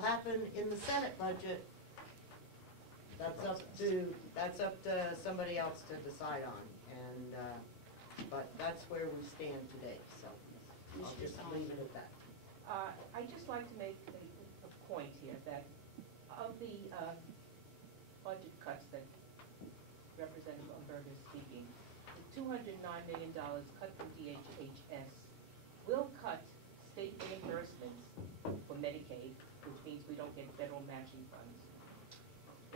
what'll happen in the Senate budget, that's up to somebody else to decide on. And but that's where we stand today. So I'll just leave it at that. I'd just like to make a point here that of the budget cuts that Representative Umberger is speaking, the $209 million cut from DHHS will cut state reimbursements for Medicaid, which means we don't get federal matching funds.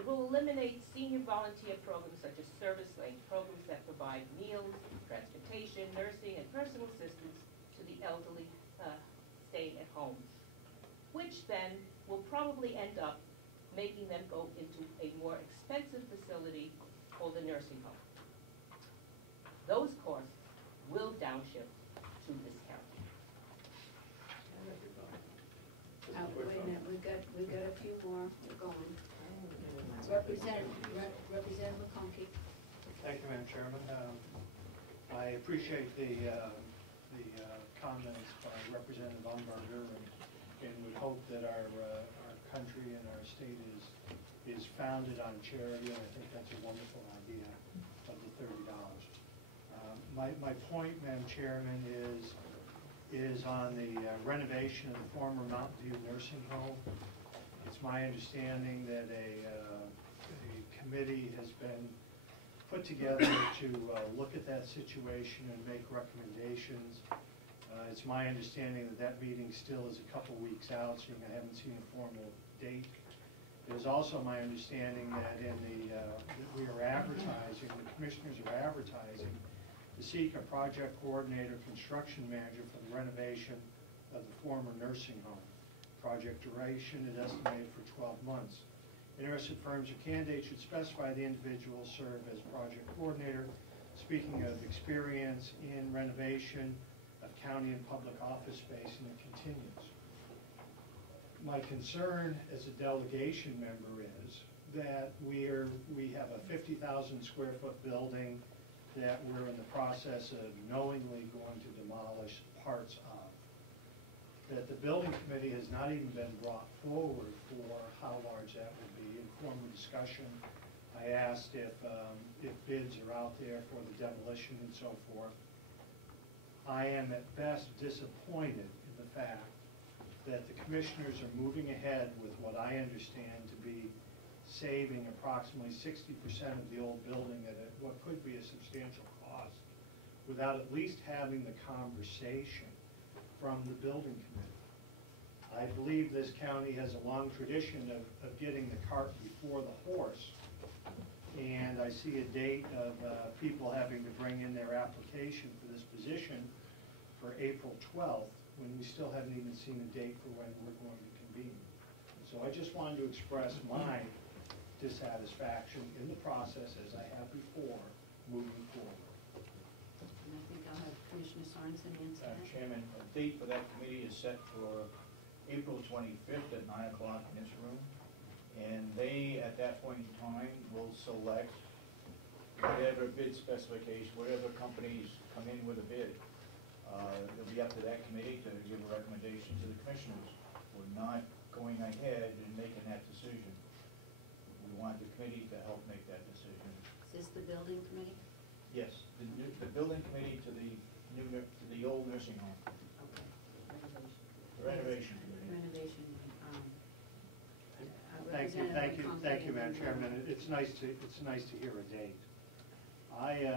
It will eliminate senior volunteer programs such as service-linked programs that provide meals, transportation, nursing, and personal assistance to the elderly staying at home, which then will probably end up making them go into a more expensive facility or the nursing home. Those costs will downshift to this county. Wait a minute, we've got a few more. We're going. Representative McConkey. Thank you, Madam Chairman. I appreciate the comments by Representative Umberger, and would hope that our country and our state is founded on charity, and I think that's a wonderful idea of the $30. My point, Madam Chairman, is on the renovation of the former Mountain View nursing home. It's my understanding that a committee has been put together to look at that situation and make recommendations. It's my understanding that that meeting still is a couple weeks out, so I haven't seen a formal date. It is also my understanding that that we are advertising, the commissioners are advertising to seek a project coordinator, construction manager for the renovation of the former nursing home. Project duration is estimated for 12 months. Interested firms or candidates should specify the individual serve as project coordinator. Speaking of experience in renovation of county and public office space, and it continues. My concern as a delegation member is that we have a 50,000 square foot building that we're in the process of knowingly going to demolish parts of. That the building committee has not even been brought forward for how large that would be. In formal discussion, I asked if bids are out there for the demolition and so forth. I am at best disappointed in the fact that the commissioners are moving ahead with what I understand to be saving approximately 60% of the old building at what could be a substantial cost without at least having the conversation from the building committee. I believe this county has a long tradition of getting the cart before the horse, and I see a date of people having to bring in their application for this position for April 12th, when we still haven't even seen a date for when we're going to convene. So I just wanted to express my dissatisfaction in the process, as I have before, moving forward. And I think I'll have Commissioner Sorensen answer that. Chairman, a date for that committee is set for April 25th at 9 o'clock in this room. And they, at that point in time, will select whatever bid specification, whatever companies come in with a bid. It'll be up to that committee to give a recommendation to the commissioners. We're not going ahead and making that decision. We want the committee to help make that decision. Is this the building committee? Yes, the building committee to the old nursing home. Okay. The renovation committee. Renovation. Thank you, Madam Chairman. It's nice to hear a date. I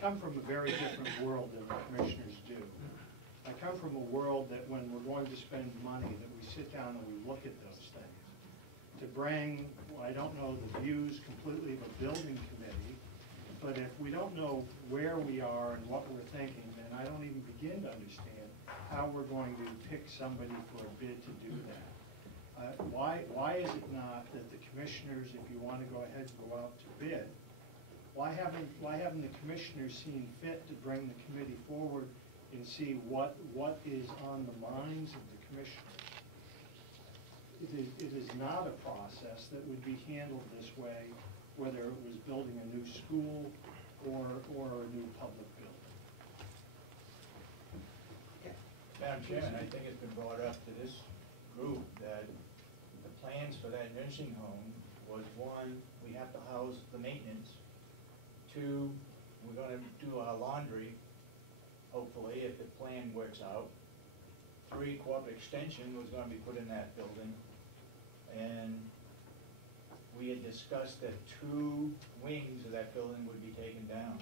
come from a very different world than the commissioners do. I come from a world that when we're going to spend money, that we sit down and we look at those things. To bring, well, I don't know the views completely of a building committee, but if we don't know where we are and what we're thinking, then I don't even begin to understand how we're going to pick somebody for a bid to do that. Why is it not that the commissioners, if you want to go ahead and go out to bid, why haven't the commissioners seen fit to bring the committee forward and see what is on the minds of the commissioners? It is not a process that would be handled this way, whether it was building a new school or a new public building. Madam Chairman, I think it's been brought up to this group that the plans for that nursing home was, one, we have to house the maintenance. Two, we're gonna do our laundry, hopefully, if the plan works out. Three, corporate extension was gonna be put in that building. And we had discussed that 2 wings of that building would be taken down.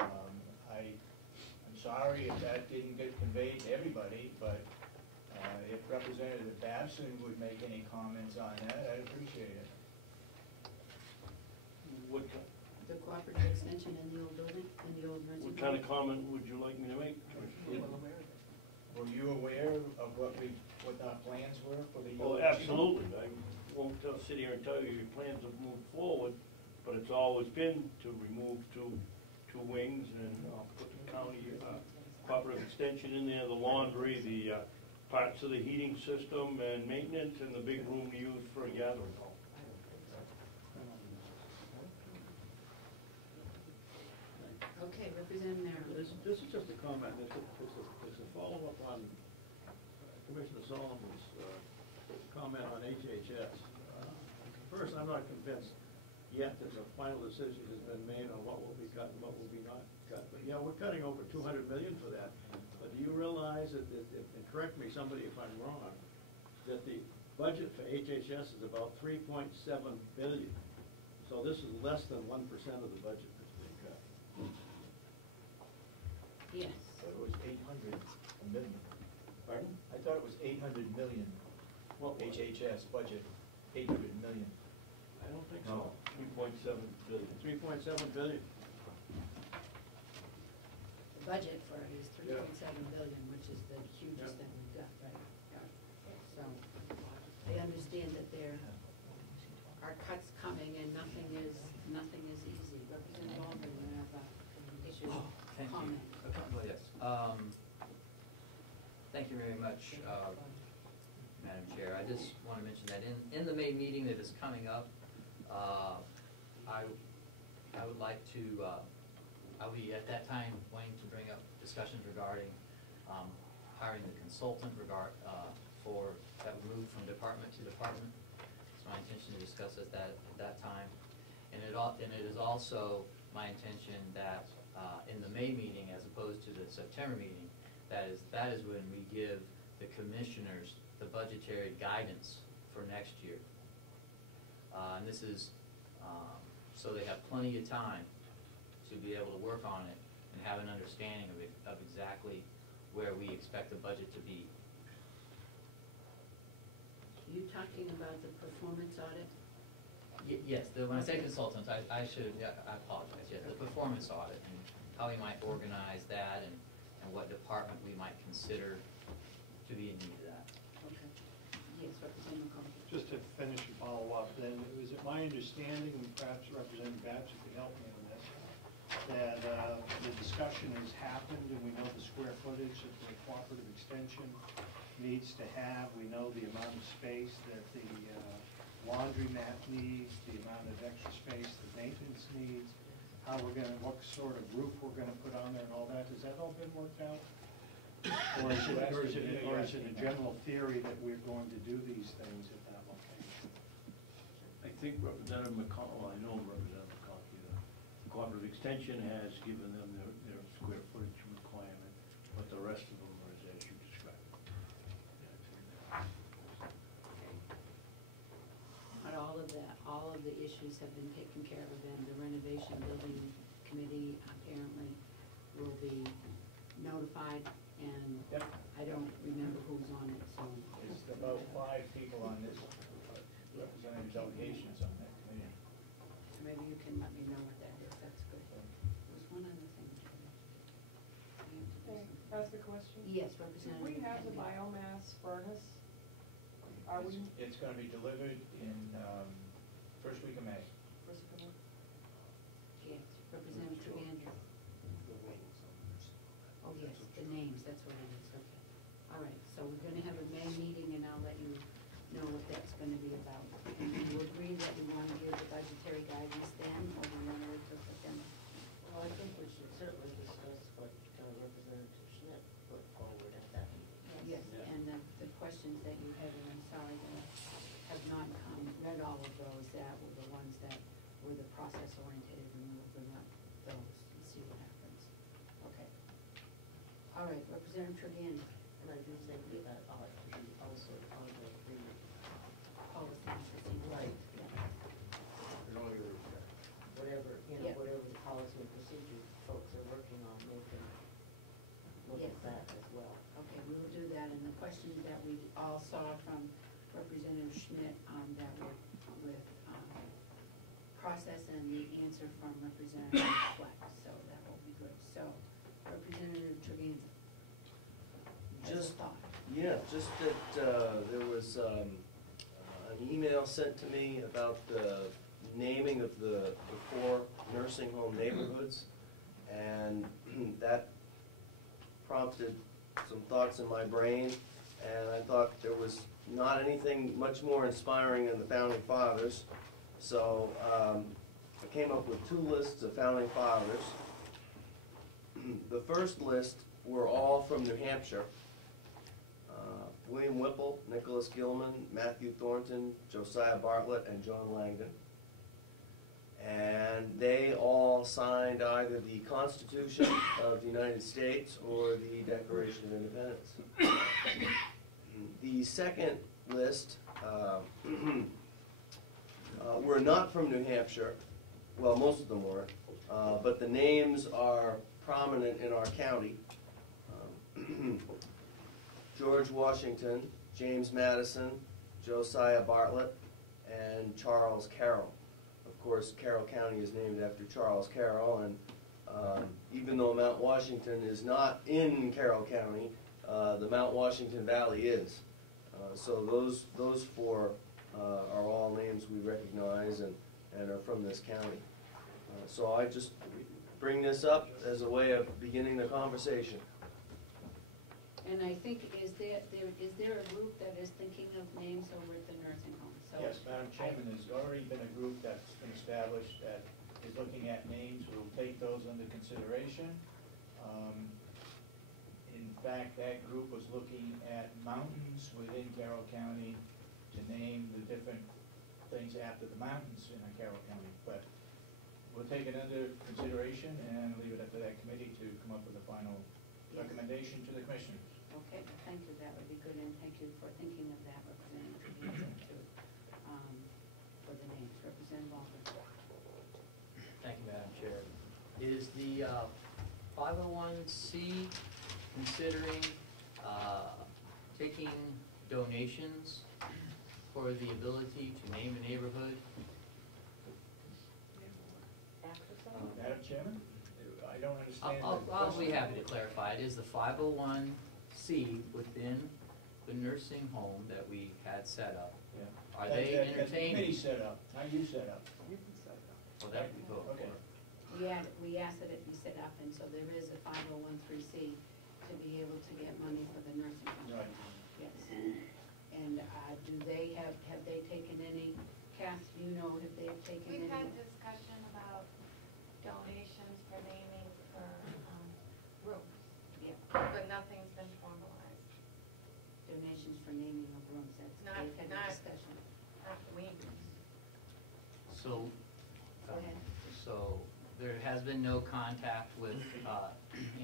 I'm sorry if that didn't get conveyed to everybody, but if Representative Babson would make any comments on that, I'd appreciate it. What, The cooperative extension in the old building, in the old nursing home? what kind of comment would you like me to make? Were you aware of what our plans were for the? Oh, absolutely. I won't sit here and tell you your plans have moved forward, but it's always been to remove two wings and put the county cooperative extension in there, the laundry, the parts of the heating system and maintenance, and the big room to use for a gathering hall. Okay, Representative Merrill. This is just a comment, it's a follow-up on Commissioner Solomon's comment on HHS. First, I'm not convinced yet that the final decision has been made on what will be cut and what will be not cut. But yeah, we're cutting over $200 million for that. But do you realize that, and correct me, somebody, if I'm wrong, that the budget for HHS is about $3.7 billion. So this is less than 1% of the budget that's being cut. Yes. I thought it was 800 million. Pardon? I thought it was 800 million. What was it? HHS budget, 800 million. I don't think No, so. 3.7 billion. 3.7 billion. The budget for it is $3.7 billion, which is the hugest Yeah. that we've got, right? So, they understand that there are cuts coming and nothing is easy. Representative Baldwin, you have an issue, Thank you. comment. Well, yes. Thank you very much, Madam Chair. I just want to mention that in the May meeting that is coming up, I would like to, I'll be at that time wanting to bring up discussions regarding hiring the consultant that would move from department to department. It's my intention to discuss at that time. And it is also my intention that in the May meeting, as opposed to the September meeting, that is when we give the commissioners the budgetary guidance for next year. And this is so they have plenty of time to be able to work on it and have an understanding of exactly where we expect the budget to be. You talking about the performance audit? Yes, when I say consultants, I apologize, yes, the performance audit and how we might organize that and what department we might consider to be in need of that. Okay. Yes, Representative McCarthy. Just to finish and follow up, then, is it my understanding, and perhaps Representative Babson could help me on this, that the discussion has happened and we know the square footage that the cooperative extension needs to have, we know the amount of space that the laundromat needs, the amount of extra space the maintenance needs, how we're gonna, what sort of roof we're gonna put on there and all that, has that all been worked out? Or is it a general theory that we're going to do these things at that location? I think Representative McCall, I know Representative McCarthy, the cooperative extension has given them their square footage requirement, but the rest of them are as you described. But all of the issues have been taken care of, and the renovation building committee apparently will be notified, and Yep. I don't remember who's on it, so. There's about 5 people on this, representative delegations on that committee. So maybe you can let me know what that is, that's good. There's one other thing. Ask a question? Yes, Do Representative. we have the Kennedy. biomass furnace? Are we, It's gonna be delivered in first week of May. first of all? Yes, Representative Trujillo. Oh, yes, the names, that's what it is, okay. All right, so we're gonna have a May meeting, and I'll let you know what that's gonna be about. And do you agree that we wanna give the budgetary guidance then, or we wanna wait till September? Well, I think we should certainly discuss what Representative Schmidt put forward at that meeting. questions that you had, and I'm sorry that I have not read all of those, that were the ones that were the process oriented, and we'll bring up those and see what happens. Okay. All right, Representative Trujillo. And I do think that ought to be also on the Policy and procedure. Right. Yeah. whatever, Yeah. whatever the policy and procedure folks are working on, they can look Yes. at that as well. Okay, we will do that, and the questions that we all saw from Representative Schmidt, that were with, process, and the answer from Representative Fleck, so that will be good. So, Representative Trujillo. Just, thought. yeah, just that there was an email sent to me about the naming of the 4 nursing home neighborhoods, and that prompted some thoughts in my brain, and I thought there was not anything much more inspiring than the Founding Fathers, so I came up with 2 lists of Founding Fathers. The first list were all from New Hampshire. William Whipple, Nicholas Gilman, Matthew Thornton, Josiah Bartlett, and John Langdon. And they all signed either the Constitution of the United States or the Declaration of Independence. The second list were not from New Hampshire. Well, most of them weren't, but the names are prominent in our county. George Washington, James Madison, Josiah Bartlett, and Charles Carroll. Of course, Carroll County is named after Charles Carroll, and even though Mount Washington is not in Carroll County, the Mount Washington Valley is. So those 4 are all names we recognize and are from this county. So I just bring this up as a way of beginning the conversation. And I think, is there a group that is thinking of names over at the nursing home? So Yes, Madam Chairman, there's already been a group that's been established that is looking at names. We'll take those under consideration. In fact, that group was looking at mountains within Carroll County to name the different things after the mountains in Carroll County. But we'll take it under consideration and leave it up to that committee to come up with a final recommendation to the commissioners. Okay, thank you, that would be good, and thank you for thinking of that, Representative Trujillo, too, for the names. Representative Baldwin. Thank you, Madam Chair. Is the 501c considering taking donations for the ability to name a neighborhood? Madam Chairman, I don't understand. I'll be happy to clarify. It is the 501c within the nursing home that we had set up. Yeah. Are they That's the entertaining? committee set up, not you set up. Well, that would be cool. Okay. We asked that it be set up, and so there is a 501(c) to be able to get money for the nursing home. Right. Yes. And do they have they taken any, Kath, do you know if they've taken any? We've had discussion about donations for naming for rooms, Yeah, but nothing's been formalized. donations for naming of rooms, that's, Not- they've had a not- discussion. Not the wings. So, Go ahead. so there has been no contact with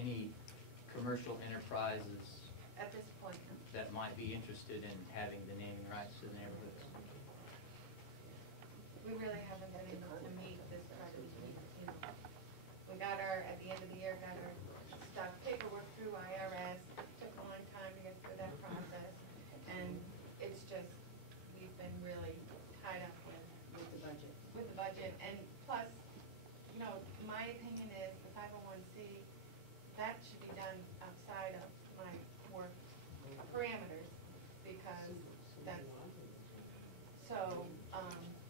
any commercial enterprises At this point, that might be interested in having the naming rights to the neighborhoods? we really haven't been able to meet this present week, you know. We got at the end of the year, got our stuff, paperwork through IRS, took a long time to get through that process. And it's just, we've been really tied up with With the budget. and plus, you know, my opinion is the 501c, that should be done outside of my work parameters, because that's, so,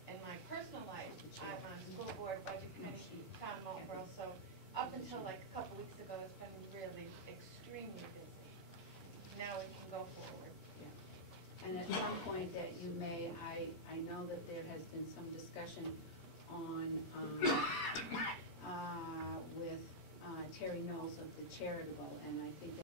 in my personal life, I'm on school board, budget committee, town Marlboro, so up until like a couple weeks ago, it's been really extremely busy. Now we can go forward. And at some point that you may, I know that there has been some discussion on, with Terry Knowles of the Charitable, and I think that